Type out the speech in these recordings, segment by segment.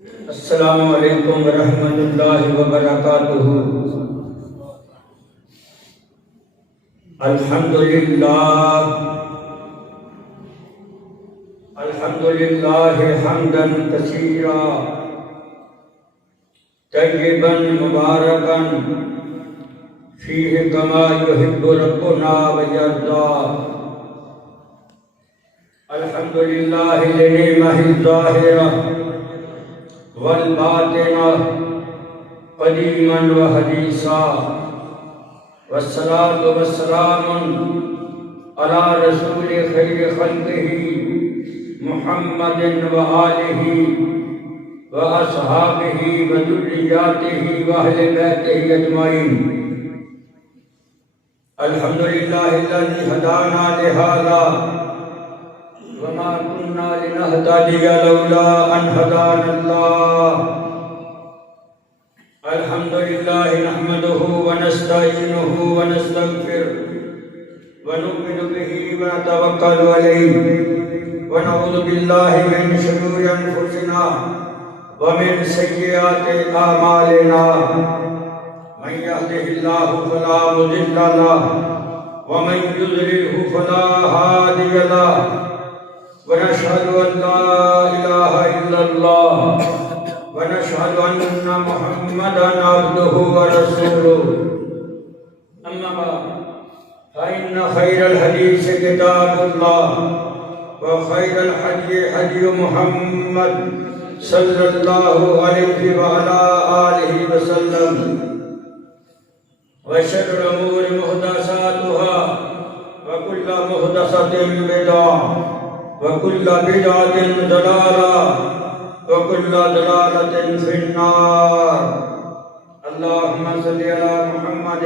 السلام علیکم ورحمۃ اللہ وبرکاتہ۔ الحمد للہ حمدا کثیرا طیبا مبارکا فیہ کما یحب ربنا ویرضا۔ الحمد للہ لنعمہ الظاہرہ والباطنہ قدیما وحدیثا، والصلاة والسلام علی رسول خیر خلقہ محمد وآلہ واصحابہ وذریاتہ واہل بیتہ اجمعین۔ الحمد للہ الذی ہدانا لہذا وما كنا لنهتدي لولا أن هدانا الله۔ الحمد لله نحمده ونستعينه ونستغفره ونؤمن به ونتوكل عليه ونعوذ بالله من شرور أنفسنا ومن سيئات أعمالنا، من يهده الله فلا مضل له ومن يضلله فلا هادي له، ونشهد أن لا إله إلا الله ونشهد أن محمدا عبده ورسوله۔ أما بعد فإن خير الحديث كتاب الله، وخير الهدي هدي محمد صلى الله عليه وعلى آله وسلم، وشر الأمور محدثاتها وكل محدثة بدعة وكل بدعة ضلالة وكل ضلالة في النار۔ اللهم صل على محمد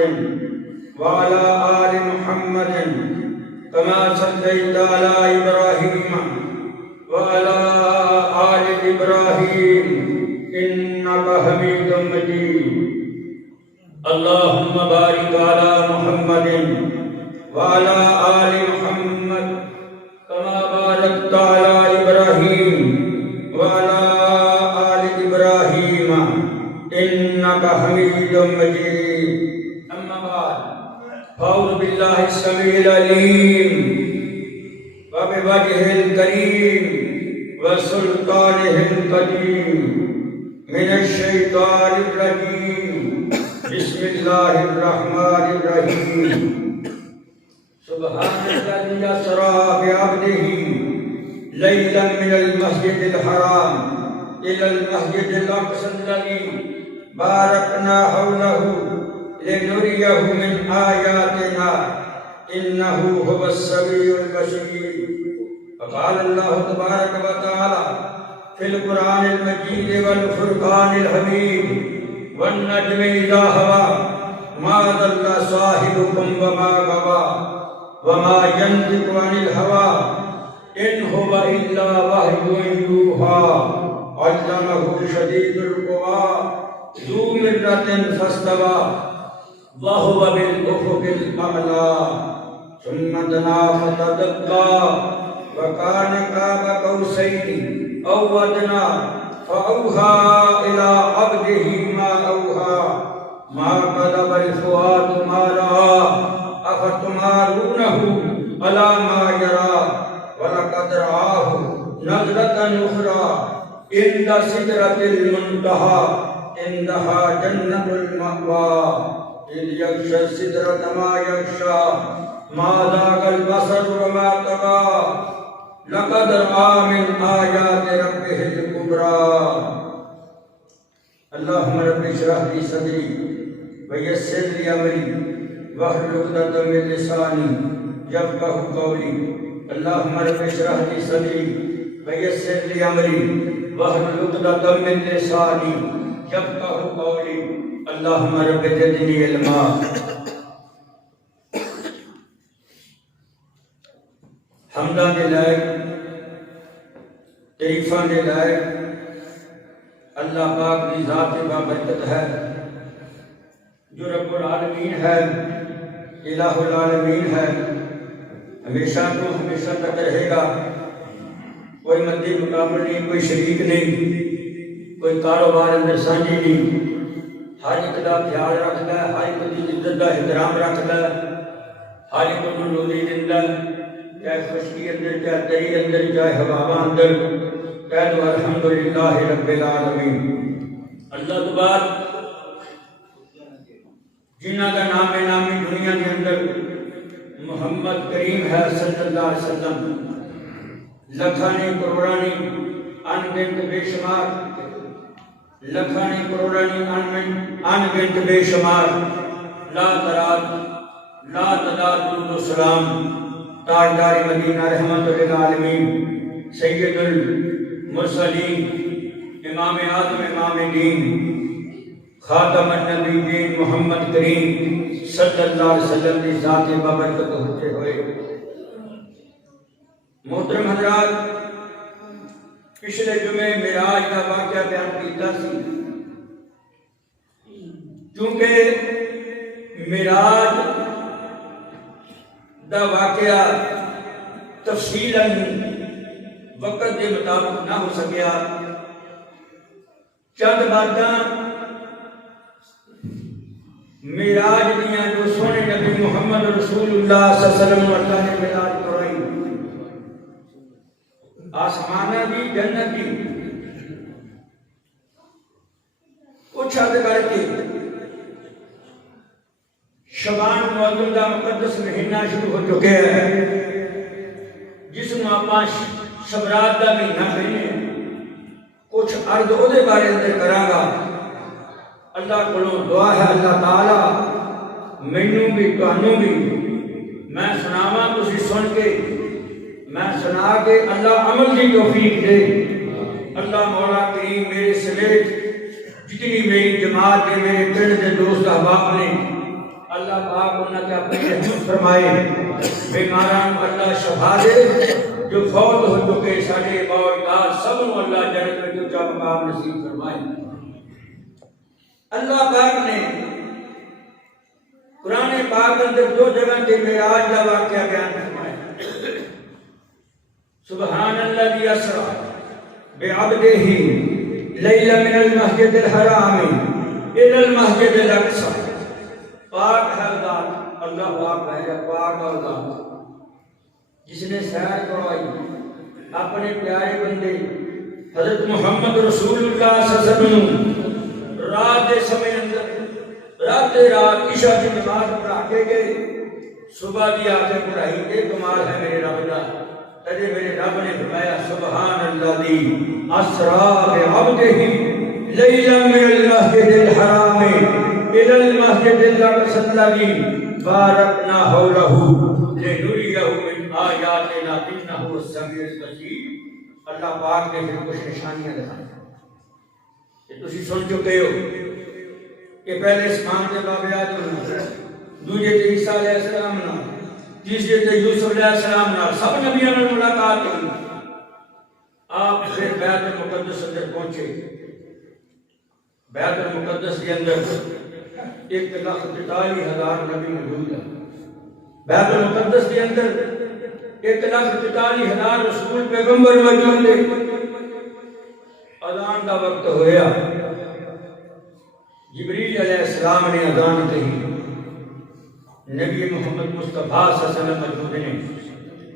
وعلى آل محمد كما صليت على إبراهيم وعلى آل إبراهيم إنك حميد مجيد۔ اللهم بارك على محمد وعلى آل محمد كما باركت على إبراهيم وعلى آل إبراهيم إنك حميد مجيد۔ أما بعد فأعوذ بالله السميع العليم وبوجهه الكريم وسلطانه القديم من الشيطان الرجيم، بسم الله الرحمن الرحيم۔ سبحان الذي أسرى بعبده ليلا من المسجد الحرام إلى المسجد الأقصى الذي باركنا حوله لنريه من آياتنا إنه هو السميع البصير۔ وقال الله تبارك وتعالى في القرآن المجيد والفرقان الحميد، والنجم إذا هوى ما ضل صاحبكم وما غوى وما ينطق عن الهوى إن هو إلا وحي يوحى، علمه شديد القوى ذو مرة فاستوى وهو بالأفق الأعلى، ثم دنا فتدلى وكان قاب قوسين أو أدنى فأوحى إلى عبده ما أوحى، ما كذب الفؤاد ما رأى أفتمارونه على ما يرى، ولقد رآه نزلة أخرى عند سدرة المنتهى عندها جنة المأوى، إذ يغشى السدرة ما يغشى ما ذاق البصر وما طغى، لقد رأى من آيات ربه الكبرى۔ اللهم رب اشرح لي صدري ويسر لي أمري واحلل عقدة من لساني يفقهوا قولي۔ اللهم رب اشرح لي صدري ويسر لي أمري واحلل عقدة من لساني يفقهوا قولي۔ اللهم رب زدني علما۔ حمداں دے لائق، تعریفاں دے لائق اللہ پاک کی ذات بابرکت ہے، جو رب العالمین ہے، الہ العالمین ہے، ہمیشہ تو ہمیشہ تک رہے گا، کوئی مدی مقابل نہیں، کوئی شریک نہیں، کوئی کاروبار اندر سانجی نہیں، ہر ایک دا خیال رکھتا ہے، ہر ایک دی عزت دا احترام رکھتا ہے، ہر ایک کو روزی دیندا ہے، چاہے خشکی اندر، چاہے تری اندر، چاہے ہوا اندر، کہہ دو الحمدللہ رب العالمین۔ اللہ تو بعد جنہ کا نام نامی دنیا کے اندر محمد کریم ہے صلی اللہ علیہ وسلم، لکھانی کروڑانی ان گنت بے شمار، لکھانی کروڑانی ان گنت بے شمار، لا تعداد درود و سلام، تاجدار مدینہ رحمت للعالمین، سید المرسلین، امام اعظم امام دین، خاتم النبیین محمد کریم صلی اللہ علیہ وسلم کی ذات بابرکت ہوتے ہوئے۔ محترم حضرات، پچھلے جمعے معراج کا واقعہ بیان کیتا سی، کیونکہ معراج دا واقعہ تفصیلاً وقت کے مطابق نہ ہو سکیا، چند باتاں معراج دیاں جو سونے نبی محمد رسول اللہ صلی اللہ علیہ وسلم اللہ نے معراج کرائی، آسمانہ دی جنت دی کچھ حد کر کے شبان معظم دا مقدس مہینہ شروع ہو چکے ہیں، جس میں آپ شبرات دا مہینہ کہنے کچھ عرض او دے بارے اندر کراں گا۔ اللہ کو دعا ہے اللہ تعالی مینوں بھی تانوں بھی میں سناواں، تسی سن کے میں سنا کے اللہ عمل کی توفیق دے۔ اللہ مولا کریم میرے سمیت جتنی میری جماعت کے میرے پنڈ کے دوست احباب نے، اللہ پاک انہاں کے اپنی رحمت فرمائے، بیماران اللہ شفا دے، جو فوت ہو چکے ساڈے باوجدار سب کو اللہ جنت میں اونچا مقام نصیب فرمائے۔ اللہ پاک نے قرآن پاک اندر دو جگہ تے معراج کا واقعہ بیان فرمایا۔ سبحان الذی اسری بعبدہ لیلا من المسجد الحرام الی المسجد الاقصی۔ پاک ہے ذات، اللہ پاک ہے، پاک ہے ذات جس نے سیر کروائی اپنے پیارے بندے حضرت محمد رسول اللہ صلی اللہ علیہ وسلم رات دے سمے اندر رات عشاء کی نماز پڑھا کے گئے، صبح دی آتے پڑھائی۔ ایک کمال ہے میرے رب دا، تجھے میرے رب نے فرمایا سبحان الذی اسری بعبدہ لیلا من المسجد الحرام الی المسجد الاقصی الذی بارکنا حولہ لنریہ من آیاتنا انہ هو السمیع البصیر۔ اللہ پاک نے پھر کچھ نشانیاں دکھائیں کہ تسی سن چکے ہو کہ پہلے اسمان کے باب آدم، دوسرے تے عیسیٰ علیہ السلام نال، تیسرے تے یوسف علیہ السلام نال، سب نبیوں نے ملاقات کی۔ آپ پھر بیت المقدس اندر پہنچے، بیت المقدس کے اندر 1,43,000 نبی موجود ہیں، بیت المقدس کے اندر 1,43,000 رسول پیغمبر موجود ہیں۔ اذان کا وقت ہویا، جبریل علیہ السلام نے اذان کہی، نبی محمد مصطفیٰ صلی اللہ علیہ وسلم موجود نے،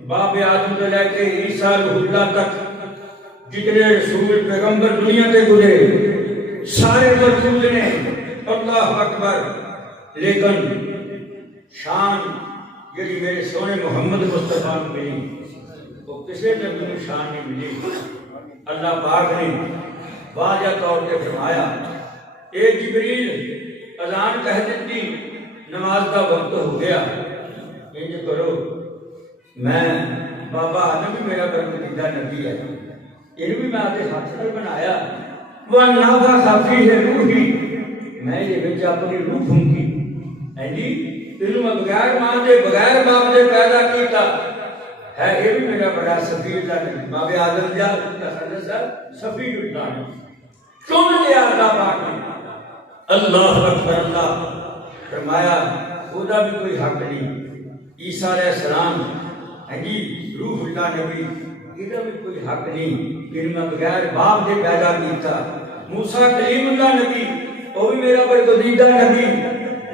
باب آدم سے لے کے عیسیٰ روح اللہ تک جتنے رسول پیغمبر دنیا کے گزرے سارے موجود نے، اللہ اکبر۔ لیکن شان جڑی میرے سونے محمد مصطفیٰ کو ملی وہ کسی نبی کو شان نہیں ملی۔ اللہ پاک نے واضح طور پہ فرمایا اے جبریل اذان کہہ دیتی، نماز کا وقت ہو گیا، انج کرو میں بابا آدم بھی میرا برگزیدہ نبی ہے، یہ بھی میں آتے ہاتھ سے بنایا، وہ نافع خفی ہے روحی، میں یہ بچہ اپنی روح پھونکی، جی انہوں میں بغیر ماں دے بغیر باپ دے پیدا کیتا ہے، یہ بھی میرا بڑا سفیر تھا، باب آدم جا سفیر اللہ چون لیا اللہ پاک نے۔ اللہ اکبر، اللہ فرمایا خدا بھی کوئی حق نہیں، عیسیٰ علیہ السلام جی روح اللہ نبی یہ بھی کوئی حق نہیں، جن میں بغیر باپ دے پیدا کیتا، موسیٰ کلیم اللہ نبی وہ بھی میرا برگزیدہ نبی،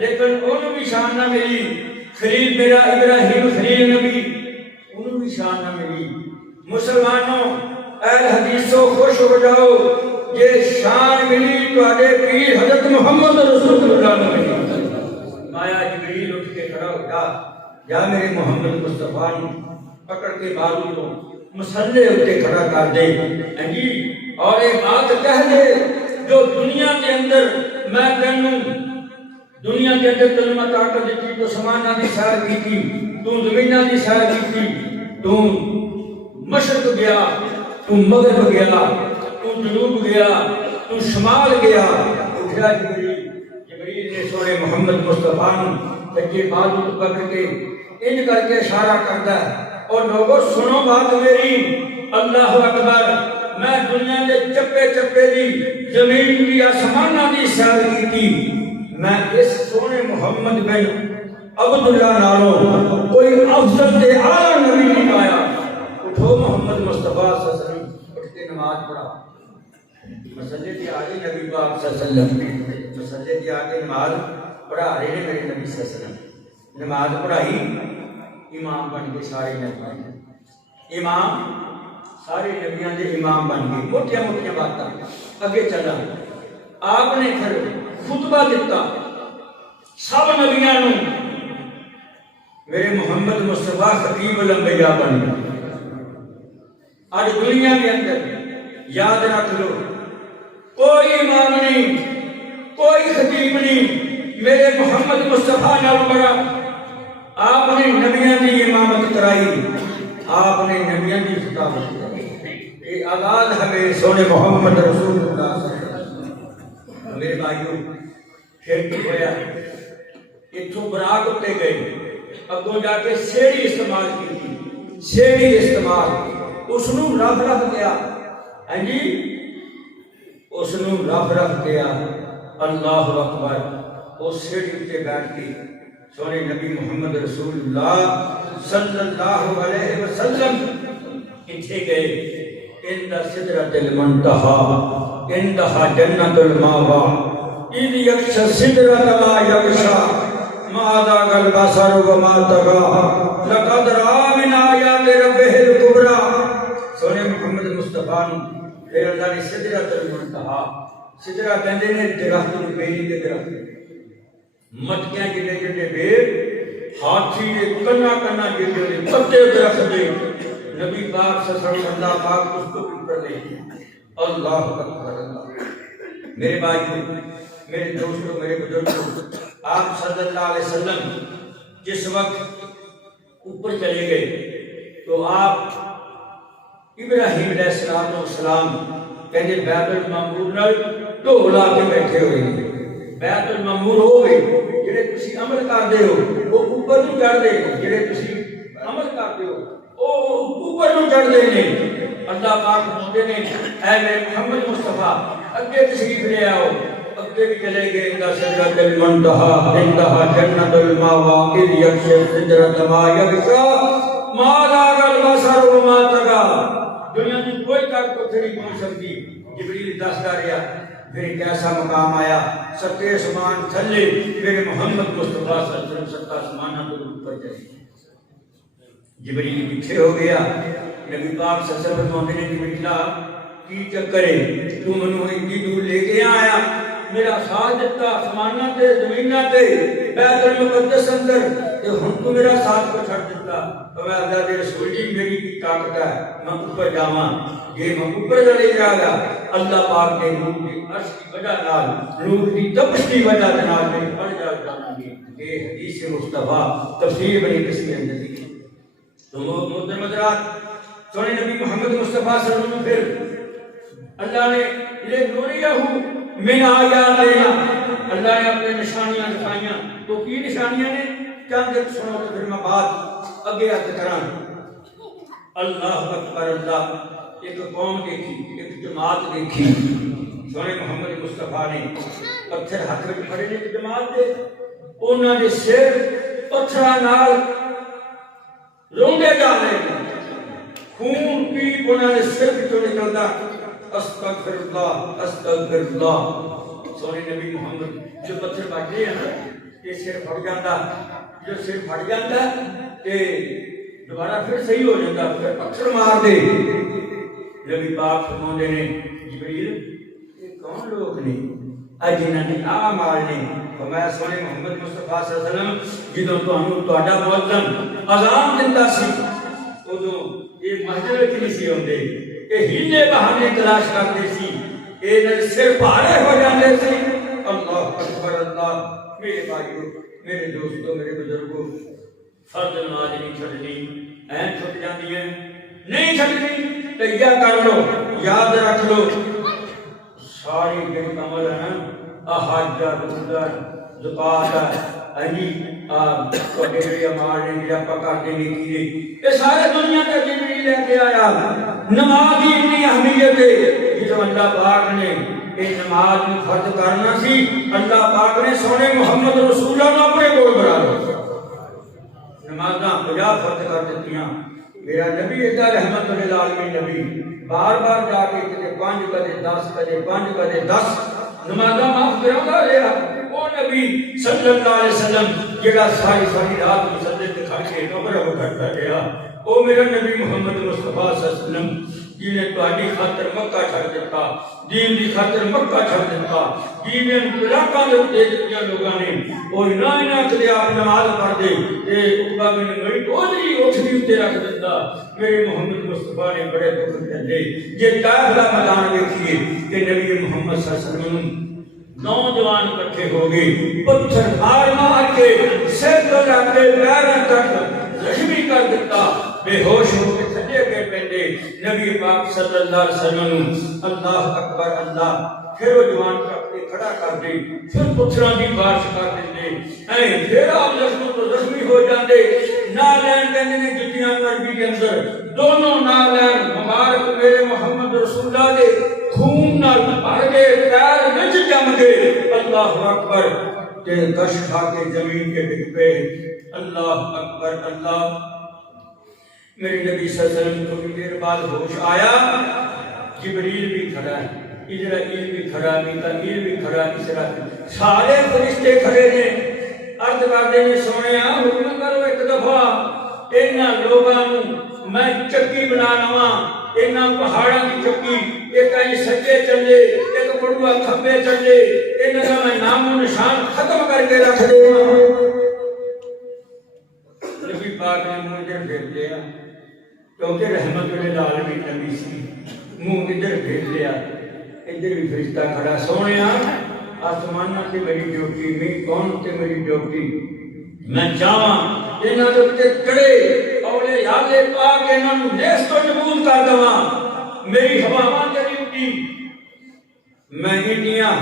لیکن انہوں بھی شان نہ ملی، خلیل میرا ابراہیم خلیل نبی انہوں بھی شان نہ ملی۔ مسلمانوں اہل حدیثوں خوش ہو جاؤ، یہ شان ملی تو آدھے پیر حضرت محمد رسول اللہ نے ملی۔ مایا جبریل اٹھ کے کھڑا ہو جا میرے محمد مصطفیٰ پکڑ کے بازو تو مسلح اٹھے کھڑا کر دے جی، اور ایک بات کہہ دے جو دنیا کے اندر میں تینوں دنیا کے اندر تینوں میں طاقت دیتی تو سمانہ دی سیر کی تھی، تو زمینہ دی سیر کی تھی، تو مشرق گیا، تو مغرب گیا، تو جنوب گیا، تو شمال گیا۔ اٹھا جبریل نے سونے محمد مصطفیٰ سچے بازو پکڑ کے ان کر کے اشارہ کرتا ہے اور لوگوں سنو بات میری، اللہ اکبر، میں دنیا کے چپے چپے دی زمین کی آسمانہ دی سیر کی تھی، میں اس سونے محمد بن عبداللہ نالوں کوئی افضل تے اعلیٰ نبی نہیں پایا۔ اٹھو محمد مصطفیٰ صلی اللہ علیہ وسلم اٹھ کے نماز پڑھا، مسجد کے آگے نبی پاک صلی اللہ علیہ وسلم مسجد کے آگے نماز پڑھا رہے ہیں میرے نبی صلی اللہ علیہ وسلم، نماز پڑھائی، امام بن کے سارے نبی، امام سارے نبیاں دے امام بن گئے، موٹیاں موٹیاں باتاں اگے چلا۔ آپ نے پھر خطبہ دیتا سب نبیاں نوں، میرے محمد مصطفیٰ خطیب الانبیاء بن گئے۔ آج دنیا کے اندر یاد رکھ لو، کوئی امام نہیں، کوئی خطیب نہیں میرے محمد مصطفیٰ نال بڑا۔ آپ نے نبیاں دی امامت کرائی، آپ نے نبیاں دی خطابت کرائی، یہ آزاد ہے میرے سونے محمد رسول اللہ صلی اللہ علیہ وسلم۔ میرے بھائیوں پھر کی ہویا، اتھوں براق اٹھے گئے، اگوں جا کے سیڑھی استعمال کی تھی، سیڑھی استعمال، اس نو رف رکھ گیا، ہاں جی اس نو رف رکھ گیا، اللہ اکبر، اس سیڑھی پہ بیٹھ کے سونے نبی محمد رسول اللہ صلی اللہ علیہ وسلم اتھے گئے، اندہ سدرۃ المنتہا اندہا جنت الماوا اذ یکش سدرۃ ما یکشا ما ذاق البصر وما طغى لقد رأى من آیات ربہ الکبریٰ۔ سونے محمد مصطفیٰ پھر اللہ نے سدرۃ المنتہا، سدرہ کہندے نے درخت نوں، بیری دے درخت، مٹکیاں جڑے جڑے بیر، ہاتھی دے کنا کنا جڑے جڑے پتے درخت دے، نبی پاک صلی اللہ علیہ وسلم، اللہ پاک اس کو اوپر لے گیا۔ اللہ اکبر اللہ۔ میرے بھائیو، میرے دوستوں، میرے بزرگوں، آپ صلی اللہ علیہ وسلم جس وقت اوپر چلے گئے تو آپ ابراہیم علیہ السلام کہنے بیت المعمور نال ڈھولا کے بیٹھے ہوئے ہیں، بیت المعمور ہو گئے، جڑے تسی عمل کردے ہو وہ اوپر نوں چڑھ دے، جڑے تسی عمل کردے ہو وہ اوپر نوں چڑھ دے نے۔ اللہ پاک فرماتے نے اے میرے محمد مصطفیٰ اگے تشریف لے آؤ، اگے بھی چلے گئے، اندہ سدرۃ المنتہا اندہا جنت الماوا اذ یغشی السدرۃ ما یغشا ما ذاق البصر وما طغى۔ دنیا کی کوئی طاقت نہیں پہنچ سکتی۔ جبریل دستا رہا، پھر ایک ایسا مقام آیا، ستے آسمان تھلے، میرے محمد مصطفیٰ صلی اللہ علیہ وسلم ستا آسمانہ تو اوپر چلے۔ جبریل پیچھے ہو گیا، نبی پاک صلی اللہ علیہ وسلم نے جبریلا کی چکرے تو منو اتنی دور لے کے آیا، میرا ساتھ دیتا آسمانہ تے زمینہ تے بیت المقدس اندر، تے ہن تو میرا ساتھ کو چھڑ دیتا۔ تو میں اللہ دے رسول جی میری کی طاقت ہے، میں اوپر جاواں، یہ میں اوپر چلے جائے گا، اللہ پاک کے نور کی عرش کی وجہ نال، نور کی تپش کی وجہ نال میں پڑ جاؤں گی۔ یہ حدیث مصطفیٰ تفسیر بنی کسی اندر لکھی۔ تو محترم حضرات، سونے نبی محمد مصطفیٰ صلی اللہ علیہ وسلم پھر اللہ نے لِنُرِيَهُ مِنْ آیاتِنَا، اللہ نے اپنے نشانیاں دکھائیاں۔ تو کی نشانیاں نے؟ چند ایک سنو تو پھر میں بات اگے عرض کراں۔ اللہ اکبر اللہ، ایک قوم دیکھی، ایک جماعت دیکھی، سونے محمد مصطفیٰ نے پتھر ہاتھ میں پھڑے نے جماعت دے، انہاں دے سر پتھراں نال روندے جا رہے ہیں، خون پیپ انہوں نے سر تو نکلتا استغفر اللہ سونے نبی محمد جو پتھر بجتے ہیں نا یہ سر پھٹ جاتا جو سر پھٹ جاتا تے دوبارہ پھر صحیح ہو جاتا پھر پتھر مار دے نبی پاک فرماتے ہیں جبریل یہ کون لوگ نے اج انہاں نے اعمال نے فرمایا سونے محمد مصطفیٰ صلی اللہ علیہ وسلم جدوں تانوں تہاڈا مؤذن اذان دیندا سی اودوں یہ مسجد وچ نہیں سی ہوندے یہ ہیلے بہانے تلاش کرتے سی یہ سر پہاڑے ہو جاندے سی اللہ اکبر اللہ میرے بھائیو میرے دوستو میرے بزرگوں فرض نماز نہیں چھڈنی این چھٹ جاندی ہے نہیں چھڈنی تیا کر لو یاد رکھ لو ساری جڑی عمل ہے نا حج روزہ زکات ہے کوٹے جڑی عمل نے جڑا پکڑ دے کیے یہ سارے دنیا تے جبریل لے کے آیا نماز کی اتنی اہمیت ہے جس اللہ پاک نے یہ نماز میں فرض کرنا سی اللہ پاک نے سونے محمد رسول اللہ کو اپنے کول بنا لیا نمازاں 50 فرض کر دتیاں میرا نبی ایڈا رحمت للعالمین نبی بار بار جا کے کدے 5 کدے 10 کدے 5 کدے 10 نمازاں معاف کراتا رہا وہ نبی صلی اللہ علیہ وسلم جڑا ساری رات مسجد تے کھڑ کے نمبر ہو کرتا رہا او میرا نبی محمد مصطفیٰ صلی اللہ علیہ وسلم جی نے تہاڈی خاطر مکہ چھڈ دتا دین دی خاطر مکہ چھڈ دتا جی نے علاقہ دے دے دتیاں لوگاں نے او نہ کدے آپ نماز پڑھ دے تے عقبہ بن میت اودری اوٹھڑی تے رکھ دتا میرے محمد مصطفیٰ نے بڑے دکھ دے جے طائف دا میدان ویکھیے کہ نبی محمد صلی اللہ علیہ وسلم نوجوان اکٹھے ہو گئے پتھر مار کے سر تو رکھ کے پیراں تک زخمی کر دیتا بے ہوش ہو کے تھلے کے پیندے نبی پاک صلی اللہ علیہ وسلم اللہ اکبر اللہ پھر وہ جوان اپنے کھڑا کر دے پھر پتھراں دی بارش کر دے پھر آپ زخمی تو زخمی ہو جاندے نالین کہندے نے جتیاں عربی کے اندر دونوں نالین مبارک میرے محمد رسول اللہ دے خون نال بھر گئے پیر وچ جم گئے اللہ اکبر تے کش کھا کے زمین کے ڈگ پے اللہ اکبر اللہ میرے نبی صلی اللہ علیہ وسلم کو دیر بعد ہوش آیا جبریل بھی کھڑا ہے اسرائیل بھی کھڑا میکائیل بھی کھڑا اسرائیل سارے فرشتے کھڑے نے عرض کرتے نے سونیا حکم کرو ایک دفعہ انہاں لوگاں نوں میں چکی بنا لواں انہاں پہاڑاں دی چکی ایک ائی سجے چلے ایک پڑوا کھبے چلے انہاں دا میں نام و نشان ختم کر کے رکھ دیواں نبی پاک نے منہ ادھر پھیر لیا کیونکہ رحمت للعالمین نبی سی منہ ادھر پھیر لیا ادھر بھی فرشتہ کھڑا سونیا آسماناں تے میری ڈیوٹی میں کون تے میری ڈیوٹی میں چاہواں انہاں دے تے چڑھے اولے یالے پاک انہاں نوں نیست تو نبود کر دواں میری ہواواں تے ڈیوٹی میں انڈیاں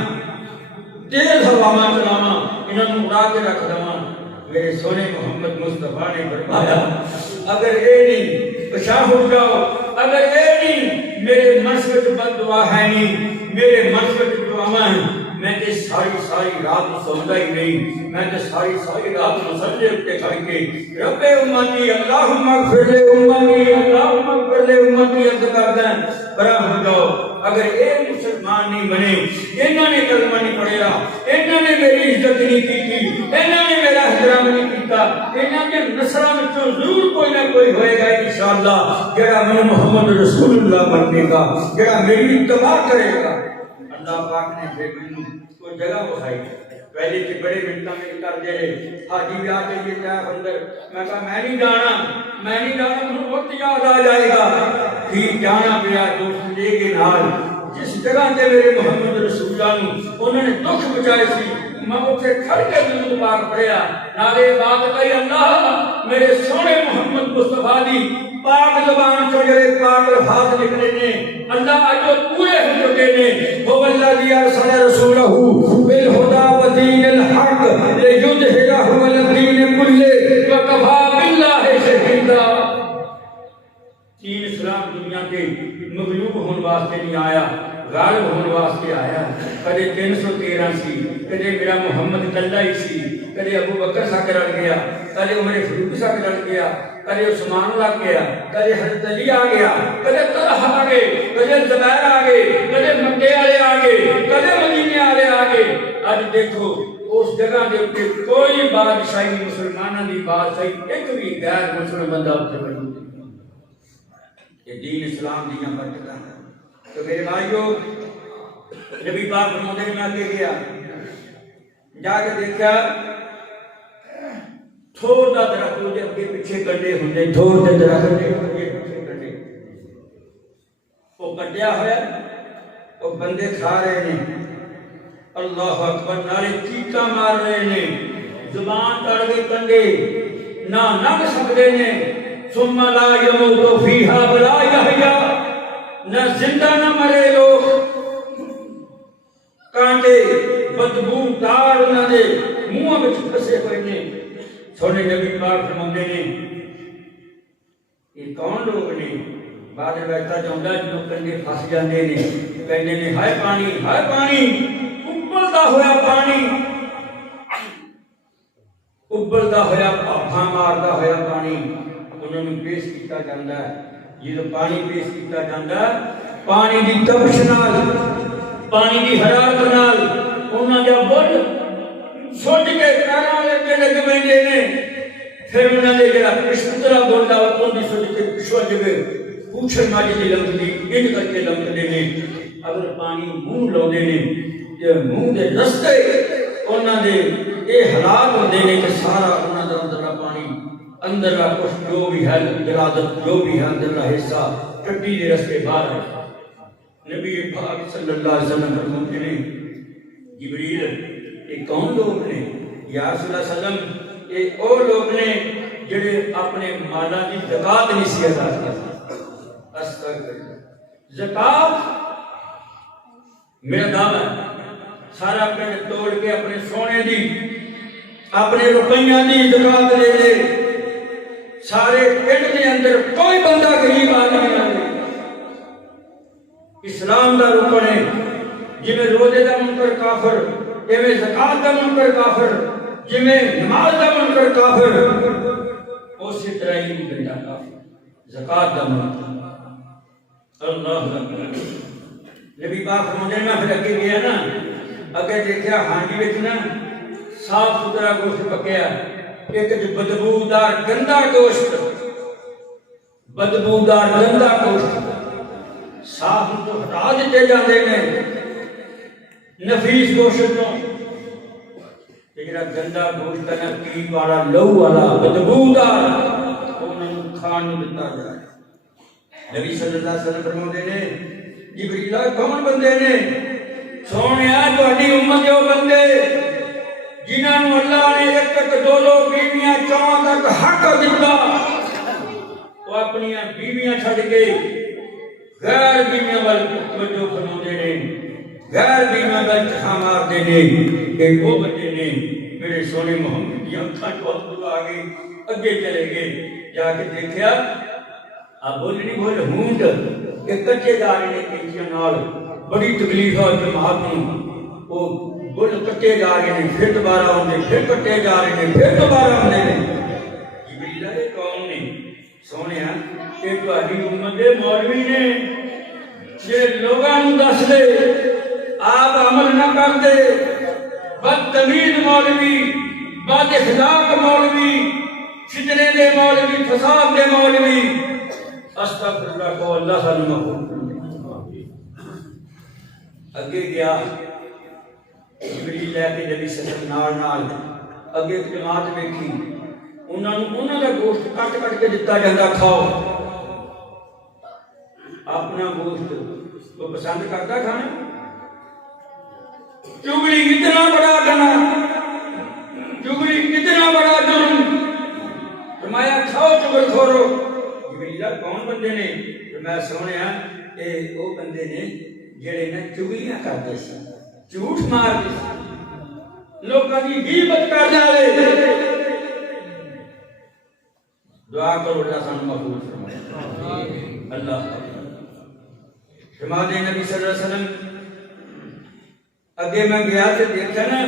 تیز ہواواں چلاواں انہاں نوں اڑا کے رکھ دواں میرے سونے محمد مصطفیٰ نے فرمایا اگر یہ نہیں پشاہ ہو جاؤ اگر یہ نہیں میرے منصب بد دعا ہے نہیں میرے منصب دعا ہیں میں تے ساری رات سوتا ہی نہیں میں تے ساری رات مسجدے اٹھے کھڑ کے رب امتی اللہم اغفر لے امتی اللہم اغفر لے امتی عرض کردا ہے برا ہو جاؤ اگر اے مسلمان نہیں بنے انہوں نے کلمہ نہیں پڑھیا انہوں نے میری عزت نہیں کی انہوں نے میرا احترام نہیں کیتا انہوں نے نسلوں میں ضرور کوئی نہ کوئی ہوئے گا انشاءاللہ جڑا میں محمد رسول اللہ بننے کا جڑا میری اتباع کرے گا اللہ پاک نے پھر مجھے کوئی جگہ بخائی پہلے کے بڑے منٹوں میں کر دے رہے حاجی بھی آتے یہ طائف اندر میں کہا میں نہیں جانا مجھے وقت یاد آ جائے گا پھر جانا پیا دوست لے کے نال جس جگہ تے میرے محمد رسول اللہ انہوں نے دکھ بچائے سی میں اسے کھڑ کے درود پاک پڑھیا نالے بات کہی اللہ میرے سونے محمد مصطفیٰ دی پاک زبان چو جڑے پاک الفاظ نکلے نے اللہ اجو پورے ہو چکے نے وہ الذی ارسل رسولہ بالہدی ودین الحق لیظہرہ علی الدین کلہ وکفی باللہ شہیدا دین اسلام دنیا کے مغلوب ہونے واسطے نہیں آیا غالب ہونے واسطے آیا کدے 313 سی، کدے میرا محمد کلہ ہی سی، کدے ابو بکر ساتھ رل گیا، کدے عمر فاروق ساتھ رل گیا، کدے عثمان لگ گیا، کدے حضرت علی آ گیا، کدے طلحہ آ گئے، کدے زبیر آ گئے، کدے مکے والے آ گئے، کدے مدینے والے آ گئے۔ اج دیکھو اس جگہ دے اوپر کوئی بادشاہی مسلمانوں دی بادشاہی ایک بھی غیر مسلم بندہ اتنے موجود نہیں۔ یہ دین اسلام دیاں برکتاں ہیں۔ تو میرے بھائیو، نبی پاک فرماتے ہیں میں آگے گیا، جا کے دیکھا تھوڑ دا درخت دے اگے پیچھے کنڈے ہوندے، تھوڑ دے درخت دے اگے پیچھے کنڈے، وہ کٹیا ہوا وہ بندے کھا رہے ہیں، اللہ اکبر، نارے چیخاں مار رہے ہیں، زبان تڑ کے کنڈے نہ لنگھ سکتے ہیں، ثم لا يموت فيها ولا يحيا، نہ زندہ نہ مرے لوگ، کانٹے بدبو دار انہاں دے منہ وچ پھسے ہوئے نے۔ سونے نبی پاک فرماندے نے یہ کون لوگ نے؟ بعد ویسا چاہتا جو کنڈے پھس جاندے نے، کہندے نے ہائے پانی، ہائے پانی، ابلدا ہویا پانی، ابلدا ہویا بھاپاں ماردا ہویا پانی انہوں نے پیش کیتا جاندا ہے۔ یہ پانی پیش کیتا جاندا ہے، پانی دی تپش نال، پانی دی حرارت نال انہاں دا بل سوچ کے پیراں لے لگ پیندے نے، پھر انہاں دے جڑا پشترا بولدا او دی سوچ کے پچھو جگے پوچھن ماجی دی لمکدی انج کر کے لمکدے نے۔ اگر پانی منہ لاؤندے نے تے منہ دے رستے انہاں دے اے حالات ہوندے نے کہ سارا انہاں دا اندرلا پانی، اندرلا کچھ جو بھی ہے جلادت جو بھی ہے اندرلا حصہ ٹٹی دے رستے باہر ہے۔ نبی پاک صلی اللہ علیہ وسلم فرماتے ہیں جبریل یہ کون لوگ نے؟ یا رسول اللہ صلی اللہ علیہ وسلم یہ او لوگ نے جڑے اپنے مالاں دی زکات نہیں سی ادا کرتے۔ استغفر زکات میرا دعویٰ ہے سارا پنڈ توڑ کے اپنے سونے دی اپنے روپیاں دی زکات دے دے، سارے پنڈ دے اندر کوئی بندہ غریب آدمی نہ دے۔ اسلام دا رکن ہے، جویں روزے دا منکر کافر، ایویں زکات دا منکر کافر، جویں نماز دا منکر کافر، اسی طرح ہی بندہ کافر زکات دا منکر۔ اللہ اکبر۔ نبی پاک فرماتے ہیں میں پھر اگے گیا نا، اگے دیکھا ہانڈی وچ نا صاف ستھرا گوشت پکیا، ایک بدبودار گندا گوشت، بدبودار گندا گوشت صاف تو ہٹا دیتے جاندے نے نفیس گوشت تو، جڑا گندا گوشت ہے نا پیپ والا لہو والا بدبودار انہاں نوں کھان نہیں دتا جائے۔ نبی صلی اللہ علیہ وسلم فرماتے ہیں جبریل کون بندے نے؟ سونیا تہاڈی امت دے بندے جنہاں نوں اللہ نے ایک تک دو دو بیویاں چواں تک حق دتا، وہ اپنی بیویاں چھڈ کے غیر بیویاں ول توجہ فرماتے ہیں، غیر بیویاں ول چاہ مارتے ہیں کہ وہ بندے نے میرے سونے محمد کی اکھاں تو آنسو آ گئی، اگے چلے گئے، جا کے دیکھا اب بولنی بول ہونٹ کہ کچے جا رہے ہیں کینچیاں نال، بڑی تکلیف ہے جماعت نوں، وہ بل کٹے جا رہے ہیں، پھر دوبارہ آندے، پھر کٹے جا رہے ہیں، پھر دوبارہ آندے نے۔ جبریل یہ کون نے؟ سونیا کہ تہاڈی امت دے مولوی نے، جے لوگاں نوں دس دے آپ عمل نہ کردے، بدتمیز مولوی، بد اخلاق مولوی، فتنے دے مولوی، فساد دے مولوی، استغفر اللہ کو اللہ سانوں معفو کرے۔ اگے گیا جبریل لے کے نبی صلی اللہ علیہ وسلم نال اگے ایک جماعت ویکھی، انہاں دا گوشت کٹ کٹ کے دتا جاندا، کھاؤ۔ اپنا گوشت وہ پسند کرتا کھانا؟ چگلی کتنا بڑا گناہ، چگلی کتنا بڑا جرم، فرمایا کھاؤ چگل خورو۔ جبریل کون بندے نے؟ میں سونیا اے وہ بندے نے جڑے نا چگلیاں کرتے سی، جھوٹ مارتے سی، لوکاں دی غیبت کرنے والے۔ دعا کرو اللہ سانوں مقبول فرمائے۔ اللہ فرماتے نبی صلی اللہ علیہ وسلم اگے میں گیا تے دیکھا نا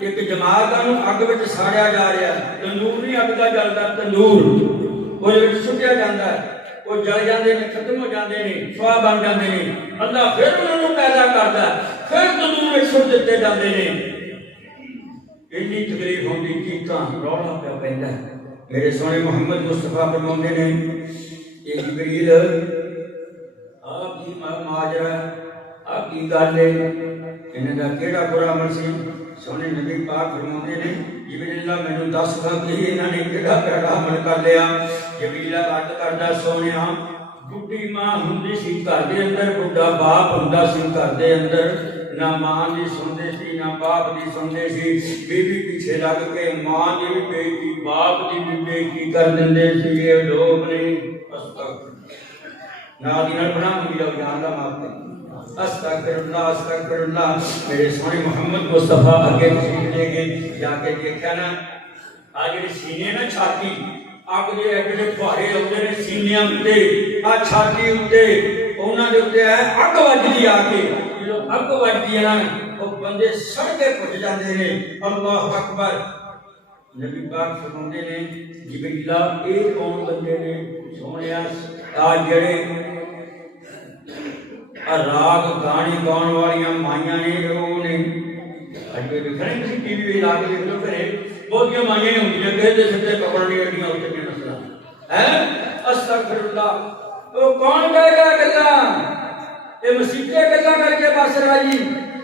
ایک جماعت نوں اگ وچ ساڑیا جا رہا، تندور نہیں اگ دا جلدا، تندور وہ سٹیا جاتا ہے، وہ جل جاندے نے، ختم ہو جاندے نے، سوا بن جاندے نے، اللہ پھر انہاں نوں پیدا کردا ہے، پھر تندور وچ سٹ دتے جاندے نے۔ اتنی تکلیف ہوندی چیخاں رولا پیا پیندا ہے۔ میرے سونے محمد مصطفیٰ فرماندے نے یہ جبریل آپ کی ماجرا آپ کی گل ہے، انہاں دا کیڑا برا عمل سی؟ سونے نبی پاک فرماندے نے جبریل اللہ مینوں دس گا کہ انہاں نے کیڑا پیڑا عمل کر لیا۔ جبریل رد کردا سونیا بڈھی ماں ہوندی سی گھر دے اندر، بڈھا باپ ہوندا سی گھر دے اندر، نہ ماں دی سندے سی نہ باپ دی سندے سی، بیوی پیچھے لگ کے ماں دی بھی بےعزتی باپ دی بھی بےعزتی کر دیندے سی۔ یہ لوگ نے نال بنا ملا جان دا معاف استغفر اللہ استغفر اللہ۔ میرے سونے محمد مصطفیٰ اگے تشریف لے گئے، جا کے دیکھا نا آ جڑے سینے نا چھاتی اگ دے ایڈے پہاڑے ہوندے نے سینیاں تے آ چھاتی تے انہاں دے اوتے ہے اگ وجدی آ کے، جو اگ وجدی ہے نا وہ بندے سڑ کے پھٹ جاندے نے۔ اللہ اکبر۔ نبی پاک فرماندے نے جبریل اے کون بندے نے؟ سونیا آ جڑے راگ گانے گاؤن والیاں مائیاں نے، وہ نے اڈے وکھرے کسی ٹی وی لا کے دیکھ لو گھرے بہت مائیاں ہوندیاں کہتے سدے کپڑ نہیں اڈیاں اتنے کے نسل ہے۔ استغفر اللہ۔ وہ کون کہے گا گلا؟ یہ مسیحے گلا کر کے بس راجی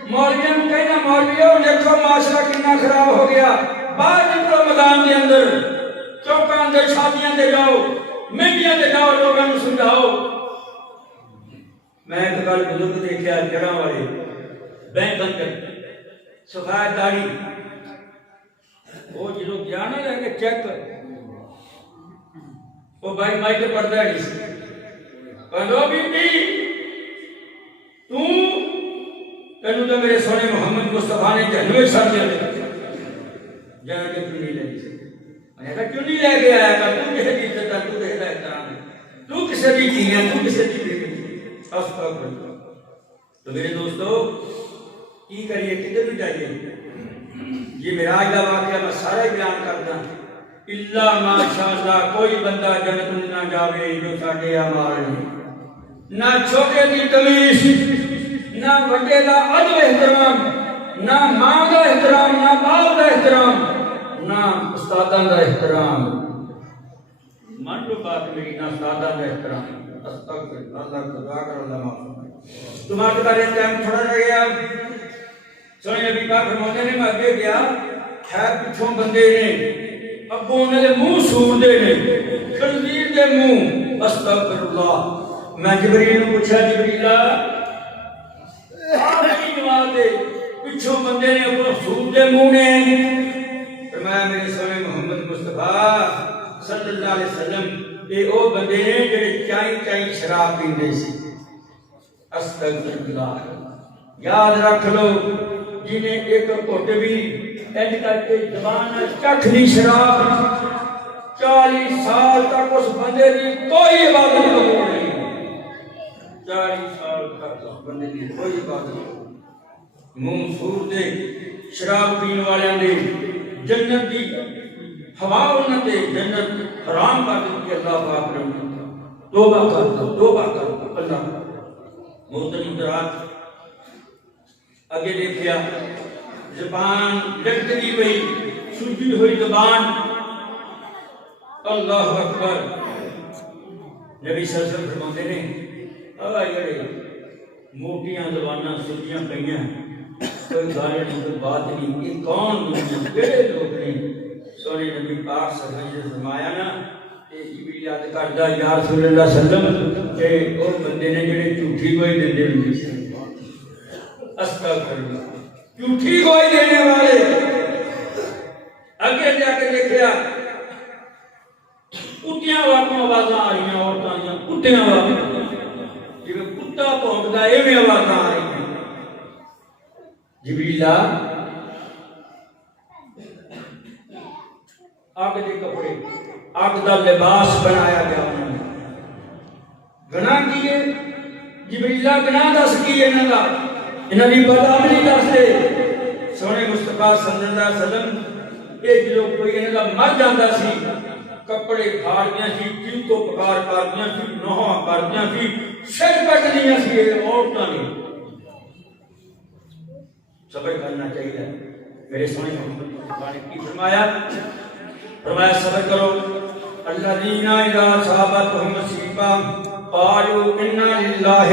مولویاں نوں کہنا مولویو دیکھو معاشرہ کتنا خراب ہو گیا، باہر نکلو میدان کے اندر، چوکاں اندر شادیاں دے جاؤ، مہندیاں دے جاؤ، لوگوں کو سمجھاؤ۔ میں ایک گل بزرگ دیکھا جڑاں والے بینک اندر سفید داڑھی، وہ جدوں گیا نا لے کے چیک وہ بھائی مائی تے پڑھدا نہیں سی، کہندو بی تینوں تو میرے سونے محمد مصطفیٰ نے جہنم وچ سٹ دیا جا کے چنی لے سی۔ میں کہا چنی لے کے آیا کر، تو کسے دی عزت ہے، تو کسے دا احترام ہے، تو کسے دی دھی ہے، تو کسے دی بیٹی۔ تو میرے دوستو کی کریے، کدھر بھی جائیے؟ یہ معراج کا واقعہ میں سارا ہی بیان کرتا اللہ ماشاءاللہ کوئی بندہ جنت میں نہ جاوے جو ساڈے اعمال نہیں، نہ چھوٹے دی تمیز، نہ بڑے دا ادب احترام، نہ ماں دا احترام، نہ باپ دا احترام، نہ استاداں دا احترام۔ مان لو بات میری، نہ استاداں دا احترام۔ استغفر اللہ کو دعا کر اللہ معاف فرمائے۔ تمہارے بارے ٹائم تھوڑا رہ گیا۔ سونے نبی پاک فرماتے نے میں اگے گیا ہے پچھوں بندے نے ابو انہاں دے منہ سور دے نے، خنزیر دے منہ۔ استغفر اللہ۔ میں جبریل نوں پوچھا جبریل آخری جواب دے پچھوں بندے نے ابو سور دے منہ نے؟ فرمایا میرے سونے محمد مصطفیٰ صلی اللہ علیہ وسلم یہ او بندے نے جڑے چائیں چائیں شراب پیندے سی۔ استغفر اللہ۔ یاد رکھ لو جنہیں ایک گھٹ بھی اینج کر کے زبان چکھ لی شراب، 40 سال تک اس بندے کی کوئی عبادت قبول نہیں۔ 40 سال تک اس بندے کی کوئی عبادت نہیں۔ منہ سور دے شراب پین والوں نے جنت دی ہوا انہوں نے جنت حرام کر دی۔ اللہ پاک نے توبہ کر دو، توبہ کر دو۔ اللہ محترم حضرات اگے دیکھیا زبان لٹکتی پئی، سجی ہوئی زبان۔ اللہ اکبر۔ نبی صلی اللہ علیہ وسلم فرماتے نے آ جڑے موٹیاں زباناں سجیاں پئیاں کوئی گالی نہیں کوئی بات نہیں، یہ کون دنیا کہڑے لوگ نے؟ سونے نبی پاک صلی اللہ علیہ وسلم فرمایا نا کہ جبریل یاد کردا یا رسول اللہ صلی اللہ علیہ وسلم کہ او بندے نے جڑے جھوٹی گواہی دیندے ہوندے سی۔ استغفر اللہ۔ جھوٹی گواہی دینے والے اگے جا کے دیکھیا کتیاں واگوں آوازاں آ رہی ہیں، عورتاں دیاں کتیاں واگوں، جویں کتا بھونکدا ایویں آوازاں آ رہی ہیں۔ جبریل آگ دے کپڑے، آگ دا لباس بنایا گیا انہوں نے۔ گناہ کیے جبریل گناہ دس کی انہوں دا، انہوں دی بدعملی دس دے، مصطفیٰ صلی اللہ علیہ وسلم یہ جو کوئی انہاں دا مر جاندا سی کپڑے پھاڑدیاں سی کیوں کو پکار کردیاں سی نوحاں کردیاں سی سر کٹدیاں سی عورتاں نے صبر کرنا چاہیے میرے سونے محمد مصطفیٰ نے کی فرمایا صبر کرو الذین اذا اصابتهم مصیبہ قالوا انا للہ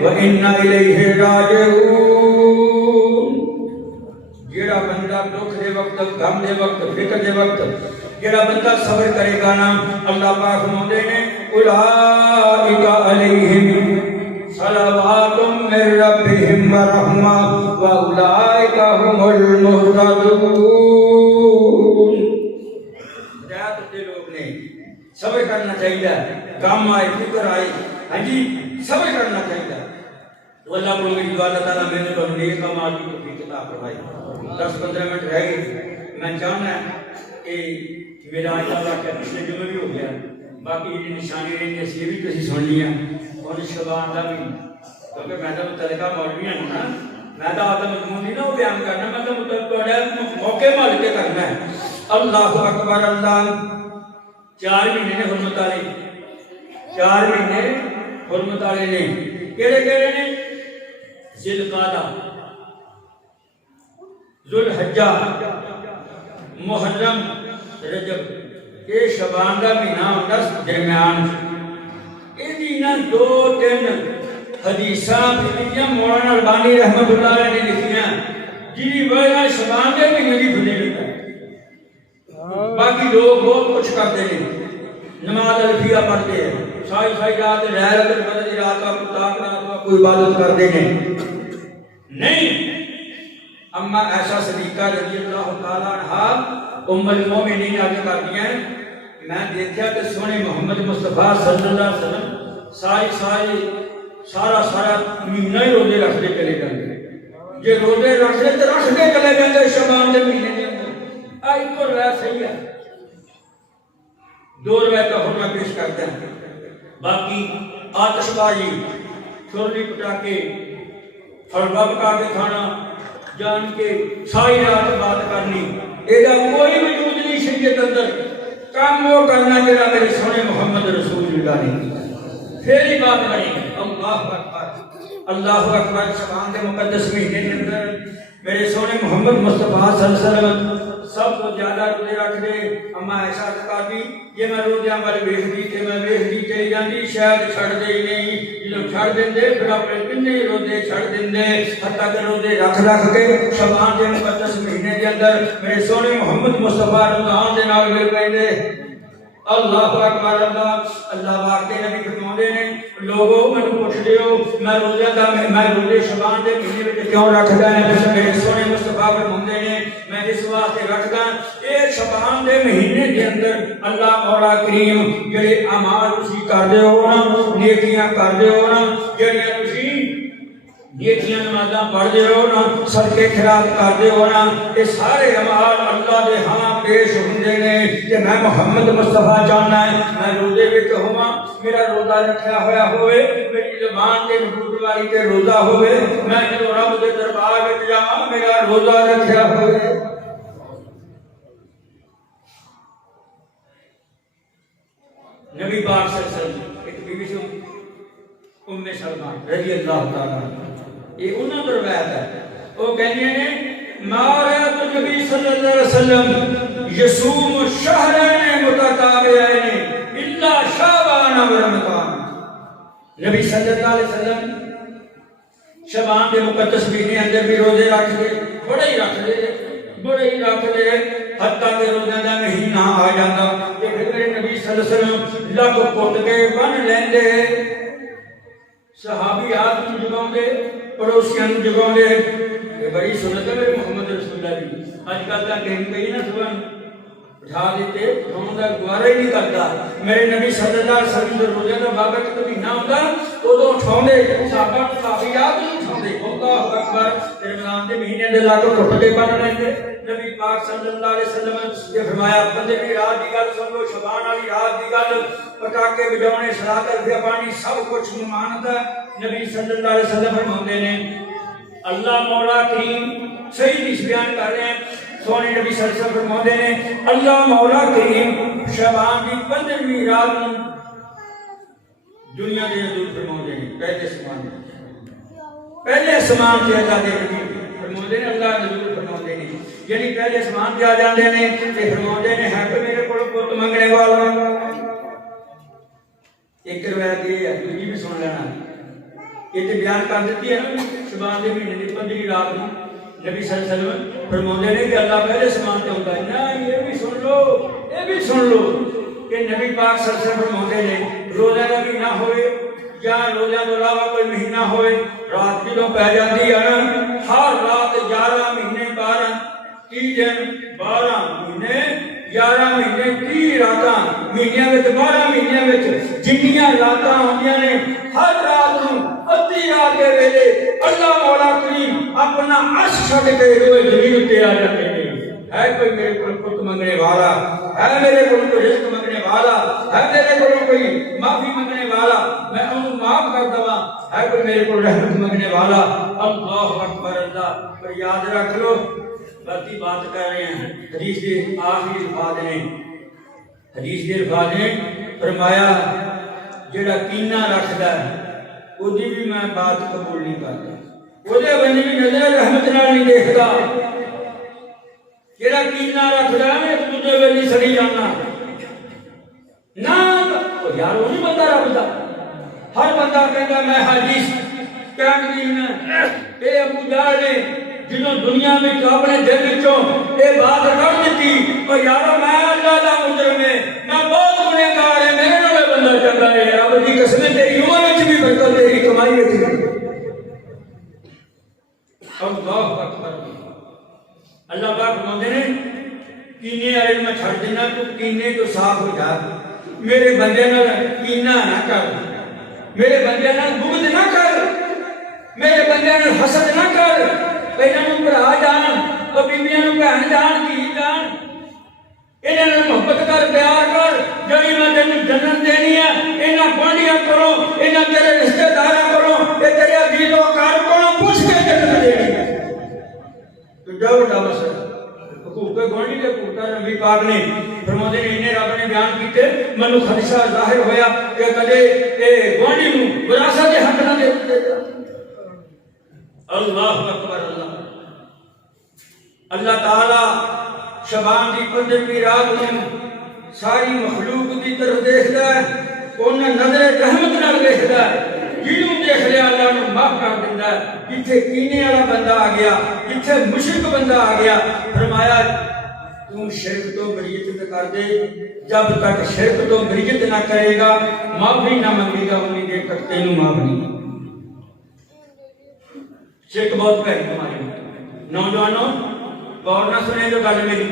وانا الیہ راجعون جیڑا بندہ دکھ دے وقت غم دے وقت فکر دے وقت جیڑا بندہ صبر کرے گا نا اللہ پاک فرماتے ہیں اولئک علیہم صلوات من ربہم ورحمہ واولئک هم المہتدون صبر کرنا چاہیے کام آئے فکر آئے ہاں جی صبر کرنا چاہیے تو اللہ کو میری دعا اللہ تعالیٰ میں نے تو نیک کمال کی توفیق عطا فرمائے 10-15 منٹ رہ گئے میں چاہنا ہے کہ میرا آج اللہ کا پچھلے جمعے بھی ہو گیا باقی یہ نشانی رہی ہے یہ بھی کسی سن لیا اور شبان دا بھی کیونکہ میں تو متعلقہ مولوی ہوں نا میں تو آدھا مضمون نہیں نا وہ بیان کرنا میں تو متعلقہ موقع مال کے کرنا ہے اللہ اکبر اللہ 4 مہینے نے حرمت والے 4 مہینے حرمت والے نے کہڑے نے ذی القعدہ ذو الحجہ محرم رجب یہ شعبان کا مہینہ ہوتا درمیان یہ 2-3 حدیثاں مولانا البانی رحمت اللہ علیہ نے لکھیاں جی وجہ شعبان کے مہینے کی فضیلت ہے باقی لوگ بہت کچھ کرتے ہیں نماز الفیہ پڑھتے ہیں سائی رات لیلۃ القدر کی رات کا مطلق رات کا کوئی عبادت کرتے ہیں نہیں اما ایسا صدیقہ رضی اللہ تعالیٰ عنہ ام المومنین آگے کرتی ہیں میں دیکھا کہ سونے محمد مصطفیٰ صلی اللہ علیہ وسلم سارا مہینہ ہی روزے رکھتے چلے گئے جی روزے رکھتے چلے گئے شعبان کے مہینے کے اندر آئی کو روایت صحیح ہے 2 روایت کا حکم پیش کرتے ہیں باقی آتش بازی چھوڑی پٹاخے حلوہ پکا کے کھانا جان کے ساری رات بات کرنی ایسا کوئی وجود نہیں شریعت اندر کام وہ کرنا جڑا میرے سونے محمد رسول اللہ نے پھر ہی بات بنی اللہ اکبر شعبان کے مقدس مہینے کے اندر میرے سونے محمد مصطفیٰ صلی اللہ علیہ وسلم سب کو زیادہ روزے رکھ دے اما ایسا کر دی یہ میں روزیاں والے ویکھ دی تے میں ویکھ دی چلی جاندی شاید چھڑ دے ہی نہیں جدوں چھڑ دیندے پھر اپنے کنے روزے چھڑ دیندے حتیٰ کہ روزے رکھ کے شعبان کے مقدس مہینے کے اندر میرے سونے محمد مصطفیٰ رمضان دے نال مل پیندے اللہ اکبر اللہ پاک کے نبی فرماندے نے لوگوں مینوں پوچھ دیو میں روزے شعبان دے مہینے وچ کیوں رکھدا ہے میرے سونے مصطفیٰ فرماندے نے میں اس واسطے رکھدا اے شعبان دے مہینے دے اندر اللہ مولا کریم جڑے اعمال تسی کردے ہو نا نیکیاں کردے ہو نا جڑیاں تسی نیکیاں نمازاں پڑھدے ہو نا صدقے خیرات کردے ہو نا یہ سارے اعمال اللہ دے ہاں پیش ہوندے نے کہ میں محمد مصطفیٰ چاہنا ہے میں روزے وچ ہوواں میرا روزہ رکھیا ہویا ہوئے میری زبان تے نبوت والی تے روزہ ہوئے میں جدوں رب دے دربار وچ جاواں میرا روزہ رکھیا ہوئے نبی پاک صلی اللہ علیہ وسلم ایک بیوی سے ام سلمہ رضی اللہ تعالیٰ یہ انہوں نے روایت ہے وہ کہنے ہیں ما رأیت النبی صلی اللہ علیہ وسلم یصوم شہرین متتابعین الا شعبان و رمضان نبی صلی اللہ علیہ وسلم شعبان کے مقدس مہینے اندر بھی روزے رکھ دے بڑے ہی رکھ دے حتیٰ کہ روزے دا مہینہ آ جاتا کہ پھر نبی صلی اللہ علیہ وسلم لب کٹ کے بن لیندے صحابیات کو جگاؤں دے پڑوسیاں کو جگاؤں دے یہ بڑی سنت ہے محمد رسول اللہ دی آج کل کا کہیں کہیں نہ صبح اٹھا دیتے ہم دا گوارا ہی نہیں کرتا میرے نبی صلی اللہ علیہ وسلم جو روزے دا بابا کا مہینہ ہوتا وہ تو اٹھاؤں دے صحابیات کو اٹھاؤں دے اللہ اکبر رمضان کے مہینے دے لاکھوں کٹے بن رہے تھے نبی پاک صلی اللہ علیہ وسلم نے فرمایا بندے کی رات دی گل سن لو شعبان والی رات دی گل پٹاخے بجانے صلاۃ الفجر پانی سب کچھ ممانت ہے نبی صلی اللہ علیہ وسلم فرماتے ہیں اللہ مولا کریم صحیح حدیث بیان کر رہے ہیں. سونے نبی صلی اللہ علیہ وسلم فرماتے ہیں اللہ مولا کریم شعبان کی 15ویں رات نوں دنیا دے نزول فرماتے ہیں. پہلے آسمان پہلے آسمان سے اللہ دے نبی فرماتے ہیں اللہ نزول فرماتے ہیں. یعنی پہلے آسمان سے آ جاندے نے تے فرماتے ہیں ہے کہ میرے کول پت منگنے والا. ایک روایت یہ ہے دوسری بھی سن لینا. یہ تے بیان کر دیتی ہے نا شعبان دے مہینے دی 15ویں رات نوں نبی صلی اللہ علیہ وسلم فرماتے ہیں کہ اللہ پہلے آسمان تے ہوندا ہے. نہ یہ بھی سن لو یہ بھی سن لو کہ نبی پاک صلی اللہ علیہ وسلم فرماتے ہیں روزہ کا مہینہ ہوئے یا روزہ تو علاوہ کوئی مہینہ ہوئے رات جدوں پہ جاتی ہے نا ہر رات 11 مہینے 12 30 دن 12 مہینے 11 مہینے 30 راتاں مہینیاں وچ 12 مہینیاں وچ جنیاں راتاں ہوندیاں نے ہر رات نوں ادھی رات دے ویلے اللہ مولا کریم اپنا عرش چھڈ کے روئے زمین تے آ جاندے نے. ہے کوئی میرے کو پت منگنے والا ہے میرے کو کوئی رزق منگنے والا ہے میرے کو کوئی معافی منگنے والا میں انہوں معاف کر دوا ہے کوئی میرے کو رحمت منگنے والا. اللہ اکبر. اللہ پر یاد رکھ لو باقی بات کر رہے ہیں. حدیث کے آخری الفاظ نے حدیث کے الفاظ نے فرمایا جڑا کینہ رکھدا ہے اودی بھی میں بات قبول نہیں کرتا اودے بندے بھی نظر رحمت نال نہیں دیکھدا. جڑا کینہ رکھدا ہے دوجے ویلے سڑی جانا نہ او یار وہ نہیں بندہ رب دا. ہر بندہ کہندا میں حدیث کہن دی نا اے ابو جہل نے جنوں دنیا میں اپنے دل وچوں اے بات کر دتی او یار میں اللہ دا مجرم ہے میں بہت گنہگار ہے میرے نال بندہ چنگا ہے. رب دی قسم تیری عمر وچ بھی برکت تیری کمائی وچ بھی. اللہ اکبر. اللہ پاک فرماتے ہیں کینے والے میں چھڑ دینا تو کینے تو صاف ہو جا. میرے بندے نال کینہ نہ کر میرے بندے نال بغض نہ کر میرے بندے نال حسد نہ کر. انہاں نوں بھرا جان او بیبیاں نوں بہن جان دھی جان انہاں نال محبت کر پیار کر. جڑی میں تینوں جنت دینی ہے انہاں گوانڈیاں کرو انہاں تیرے رشتہ داراں کرو اے تیرے عزیز و اقارب کو پوچھ کے جنت دینی ہے. تو جاؤ ڈاوس حقوق گوانڈی دے حقوق نبی پاک نے فرماتے ہیں انہیں رب نے بیان کیتے منو خدشہ ظاہر ہویا کہ کدے اے گوانڈی نوں وراثت دے حق نہ دے دے. اللہ اکبر. اللہ تعالی شبان کی 15ویں رات نوں ساری مخلوق کی طرف دیکھدا ہے انہاں نظر رحمت نال دیکھدا ہے. جنوں دیکھ لیا اللہ نوں معاف کر دیندا ہے. جتھے کینے والا بندہ آ گیا جتھے مشرک بندہ آ گیا فرمایا تو شرک تو بریت کر دے. جب تک شرک تو بریت نہ کرے گا معافی نہ مانگے گا امید دیر تک تینوں معاف نہیں. شرک بہت پیاری ہماری. نوجوانوں غور نہ سنیں جو گل میری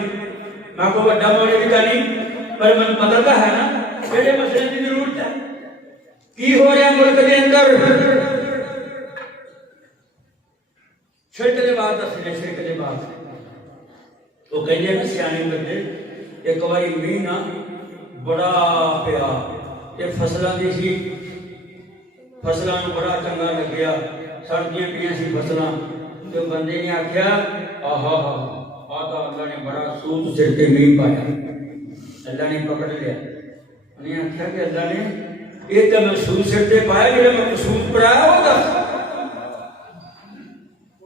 میں کوئی بڑا مولوی کا نہیں پر من پتہ تو ہے نا میرے مسئلے کی ضرورت ہے. کی ہو رہا ملک کے اندر شرک کے بعد دسنے شرک کے بعد وہ کہتے ہیں سیانے بندے ایک بار مین بڑا پیا یہ فصلوں کی سی فصلوں بڑا چنگا لگیا سردیاں پہ سی فصلاں تو بندے نے آخیا آہا آتا اللہ نے بڑا سوت سر کے مین پایا. اللہ نے پکڑ لیا انہیں آخیا کہ اللہ نے یہ تو میں سوت سر کے پایا جڑا میں سوت پڑایا وہ دس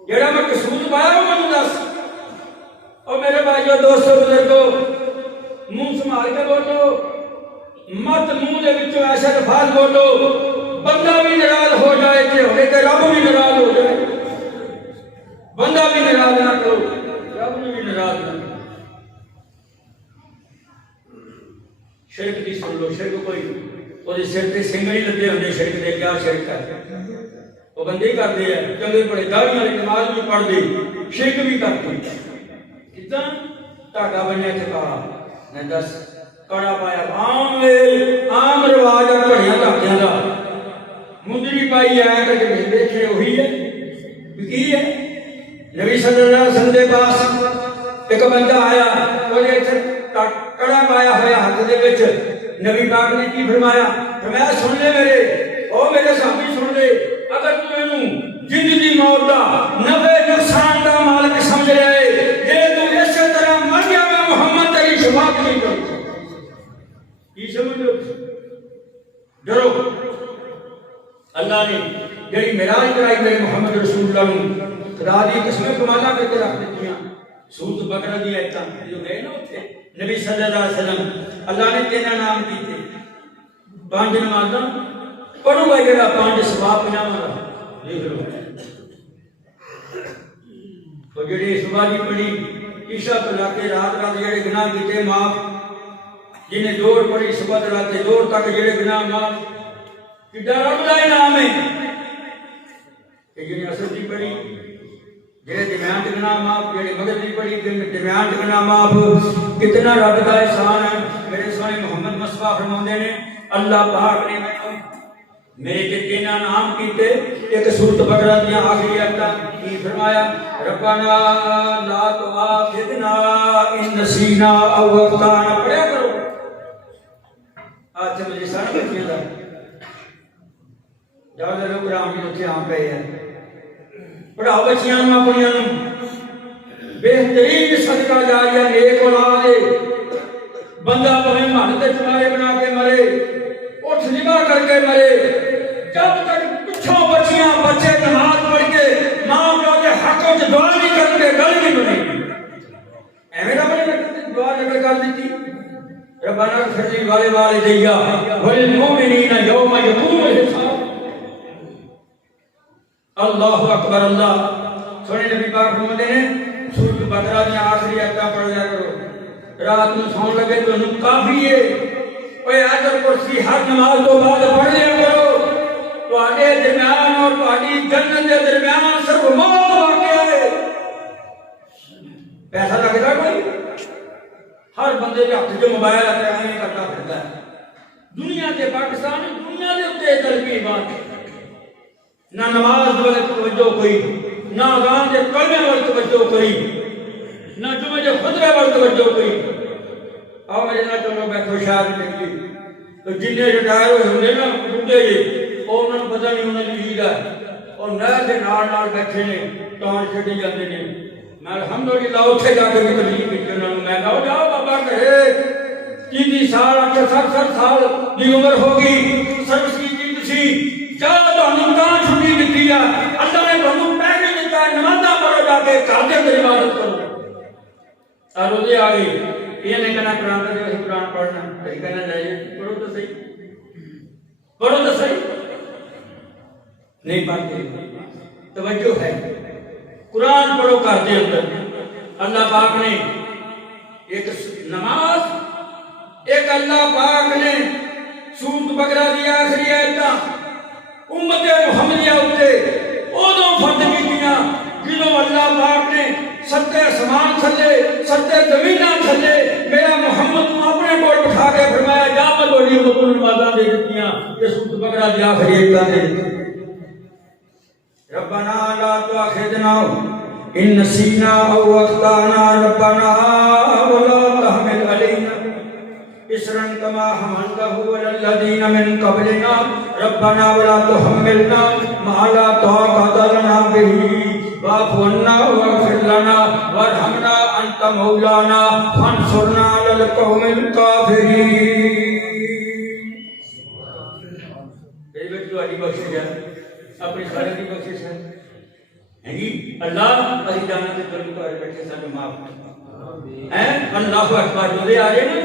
جڑا میں قصور پایا وہ مجھے دس. اور میرے بھائیو دوستو بزرگو منہ سنبھال کے بولو مت منہ دے وچوں ایسے الفاظ بولو بندہ بھی ناراض ہو جائے کہ ہوئے کہ رب بھی ناراض ہو جائے. بندہ بھی ناراض نہ کرو رب بھی ناراض نہ کرو. شرک کی سن لو. شرک کوئی وہ سر تے سنگڑی لگے ہوندے شرک دے کیا شرک ہے وہ بندے ہی کرتے ہیں چنگے پڑے داڑھی والی نماز بھی پڑھ دے شرک بھی کرتے کتنا ٹاٹا بنیا چکا نے دس کڑا پایا عام رواج ہے گھڑیاں دھاگیاں دا مندری پائی آیا کہ جب دیکھے وہی ہے کی ہے. نبی صلی اللہ علیہ وسلم دے پاس ایک بندہ آیا وہ کڑا پایا ہوا ہاتھ دے وچ. نبی پاک نے کی فرمایا فرمایا سن لے میرے صحابی سن لے اگر تو اینوں زندگی موت دا نفع نقصان دا مالک سمجھے کروں خدا دی قسمیں کمالا کر کے رکھ دیتی ہیں سورۃ بقرہ دی آیتاں جو گئے نا اتنے نبی صلی اللہ علیہ وسلم اللہ نے 3 نام کیتے 5 نمازاں پڑھو گا جڑا 5 ثواب پناواں دیکھ لو تو جڑی صبح دی پڑھی عشاء تو لا کے رات جڑے گناہ کیتے معاف جنہیں دور پڑھی صبح تو لا کے دور تک جڑے گناہ معاف کڈا رب دا انعام ہے کہ جنہیں اصل دی پڑھی جڑے درمیان گناہ معاف جڑے مغرب دی پڑھی درمیان گناہ معاف کتنا رب دا احسان ہے میرے سونے محمد مصطفیٰ فرماندے نے اللہ پاک نے میرے کے 3 نام کیتے ایک سورۃ بقرہ دی آخری آیت کی فرمایا ربنا لا تؤاخذنا ان نسینا او اخطانا پڑھیا کرو آج مجھے سارا بچیاں دا جاؤ لوگ رام جی اتنے آ پے ہیں پڑھاؤ بچیاں اپنی بہترین صدقہ جاریہ نیک اولاد بندہ پویں مہل تے چمارے بنا کے مرے اٹھ نباہ کر کے مرے جب تک پچھوں بچیاں بچے نماز پڑھ کے ماں باپ کے حق وچ دعا نہیں کر کے گل نہیں بنے ایویں رب نے دعا لگا کر دیتی ربنا اغفر لي ولوالدي وللمؤمنين يوم يقوم الحساب اللہ اکبر اللہ سونے نبی پاک فرماتے ہیں سورۃ بقرہ دی آخری آیت پڑھ لیا کرو رات میں سون لگے تو انہوں کافی ہے اوے آیت الکرسی ہر نماز تو بعد پڑھ لیا کرو تواڈے درمیان اور تواڈی جنت دے درمیان صرف موت واقع ہے پیسہ لگدا کوئی ہر بندے کے ہاتھ جو موبائل آتا ہے نہیں کرتا پھرتا ہے دنیا کے پاکستان دنیا کے اتنے تلقی بات نہ نماز والے توجہ کوئی نہ اذان کے کلمے والے توجہ کوئی نہ جمعے کے خطبے والے توجہ کوئی آؤ میرے نہ چلو بیٹھو شاید نہیں تو جن ریٹائر ہوئے ہوندے نا بڈھے جی اور انہوں نے پتہ نہیں انہوں نے عید ہے اور نہر کے نال بیٹھے نے ٹان چھڈی جاندے نے میں الحمدللہ اتنے جا کے بھی تبلیغ کی انہوں نے میں کہا جاؤ بابا کہے 30 سال 60 سال دی عمر ہوگی سروس کی تسی جا تانوں کہاں چھٹی دتی ہے اللہ نے تانوں پیسے دتا ہے نمازاں پڑھو جا کے گھر دے اندر عبادت کرو روزے آ گئی یہ نہیں کہنا قرآن کا جو قرآن پڑھنا یہ کہنا چاہیے پڑھو تو صحیح نہیں پڑھتے توجہ ہے قرآن پڑھو گھر دے اندر اللہ پاک نے ایک نماز ایک اللہ پاک نے سورۃ بقرہ دی آخری آیت امت محمدیہ اتے اودوں فرض کیتیاں جدوں اللہ پاک نے ستے آسمان تھلے ستے زمیناں تھلے میرا محمد کو اپنے کول بٹھا کے فرمایا جا میں تہاڈی امت نوں نمازاں دے دتیاں تے سورۃ بقرہ دی آخری آیت دے ربنا لا تؤاخذنا ان نسینا او اخطانا ربنا ولا تحمل علينا اسرا كما حملته على الذين من قبلنا ربنا ولا تحملنا ما لا طاقة لنا به واعف عنا واغفر لنا وارحمنا انت مولانا فانصرنا على القوم الكافرين میری بچوں والی بخشش ہے اپنی سارے کی بخشش ہے جی اللہ علی جانا کے ظلم کر بیٹھے سارے معاف ہیں اللہ اکبر روزے آ رہے نا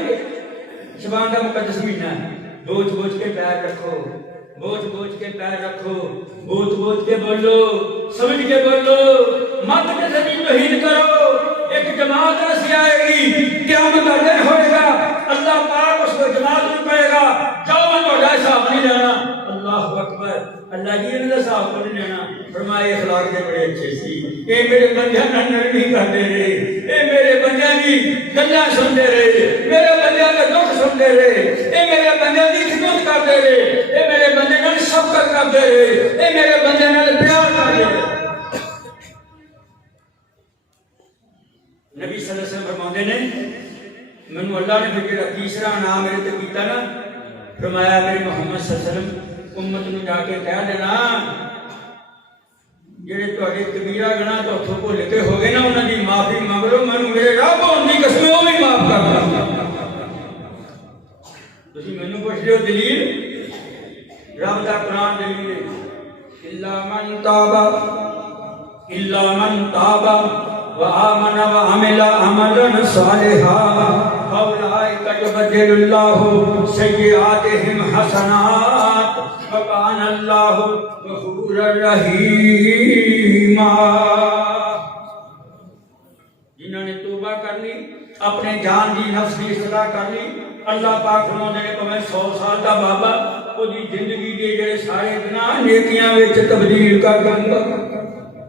شبان کا مقدس مہینہ ہے بوجھ بوجھ کے پیر رکھو بوجھ بوجھ کے پیر رکھو بوجھ بوجھ کے بولو سمجھ کے بولو مت کسی کی توہین کرو ایک جماعت ایسی آئے گی قیامت کا دن ہوئے گا اللہ پاک اس کو جماعت میں کہے گا جاؤ میں تہاڈا حساب نہیں لینا اللہ اکبر اللہ جی نے حساب نہیں لینا فرمایا اخلاق دے بڑے اچھے سی اے میرے بندیاں نال نرمی کرتے رہے اے میرے بندیاں دی گلاں سنتے رہے میرے بندیاں دے دکھ سنتے رہے اے میرے بندیاں دی خدمت کرتے رہے اے میرے بندے نال شفقت کرتے رہے اے میرے بندے نال پیار کرتے رہے نبی صلی اللہ علیہ وسلم فرماتے نے مینوں اللہ نے پھر تیسرا نام میرے تے کیتا نا فرمایا میرے محمد صلی اللہ علیہ وسلم امت نوں جا کے کہہ دینا جڑے تہاڈے کبیرہ گناہ تو اتھوں بھول کے ہو گئے نا انہاں دی معافی منگ لو مینوں میرے رب ہون دی قسم او بھی معاف کر دے تسی مینوں پوچھ رہے ہو دلیل رب دا قرآن دلیل ہے الا من تاب آمن وعمل عملا صالحا فأولئك يبدل الله سيئاتهم حسنات وكان الله غفورا رحيما. جنہوں نے توبہ کر لی، اپنے جان دی نفس دی اصلاح کر لی، اللہ پاک فرماتے ہیں کہ میں 100 سال دا بابا وہی زندگی دے جڑے سارے گناہ نیکیاں وچ تبدیل کر دوں گا،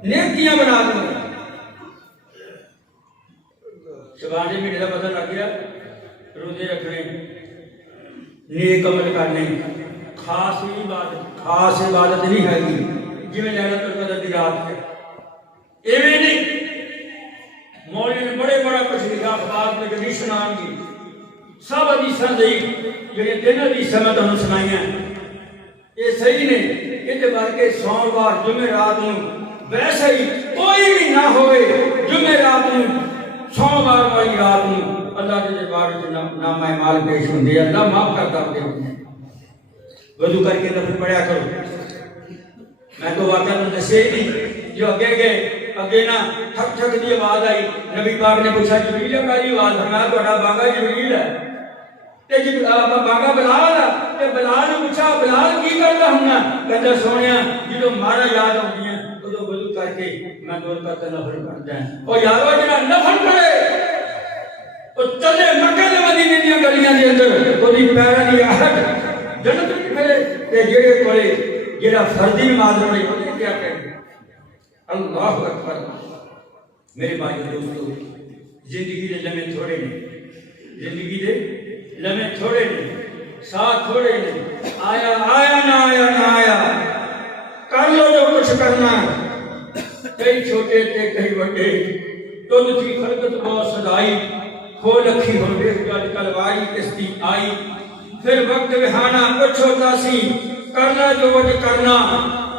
نیکیاں بنا دوں گا. شبان مہینے کا پتہ لگ گیا، روزے رکھنے، نیک عمل کرنے، خاص عبادت نہیں ہے جی میں لیلۃ القدر دی رات ہے ایویں نہیں. مولوی نے بڑے بڑا کچھ لکھا، اخبار میں کنڈیشن آن گی سب حدیثاں ضعیف جڑے 3 حدیثاں میں تمہیں سنائی ہیں یہ صحیح نے. یہ بار کے سوموار جمعرات نو ویسے ہی کوئی بھی نہ ہوئے جمعرات نو سوموار والی رات نو اللہ کے دربار میں نامہ اعمال پیش ہوندے، اللہ معاف کرتا ہے. وضو کر کے نفل پڑھیا کرو. میں تو واقعہ تو دسے نہیں، جو اگے گئے اگے نا ٹھک ٹھک دی آواز آئی. نبی پاک نے پوچھا جبریل ہے کاری آواز؟ فرمایا تہاڈا بانگا جبریل ہے. تے جب بانگا بلال ہے تے بلال نے پوچھا بلال کی کردا ہوندا؟ کہندا سونیا جدوں مارا یاد آندی ہے اودوں وضو کر کے میں 2 رکعت نفل پڑھدا ہاں. او یارو جڑا نفل پڑھے او چلے مکے دے مدینے دی گلیاں دے اندر اودی پیراں دی آہٹ جنت وچ پھرے. تے جڑے پڑھے جڑا فرضی نماز پڑھے اودے کیا کہے؟ اللہ اکبر. میرے بھائی دوستو، زندگی دے لمحے تھوڑے نے، زندگی دے لمحے تھوڑے نے، ساتھ تھوڑے نے. آیا نہ آیا کر لو جو کچھ کرنا. کئی چھوٹے تے کئی بڑے، تو تھی خلقت بہت سدائی، کھو لکھی ہو بے گل کلوائی کس دی آئی. پھر وقت بہانا کچھ ہوتا سی، کرنا جو وجہ کرنا.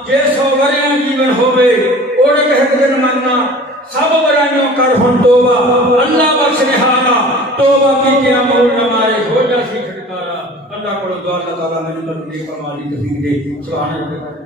جے 100 وریاں جیون ہوئے اوڑ کے ایک دن مرنا. سب برائیوں کر ہن توبہ، اللہ بخش نہارا. توبہ کی کیا مول نہ مارے، ہو جا سی چھٹکارا. اللہ کو دعا اللہ تعالیٰ میں نے نیک اعمال دی توفیق دے. سبحان اللہ.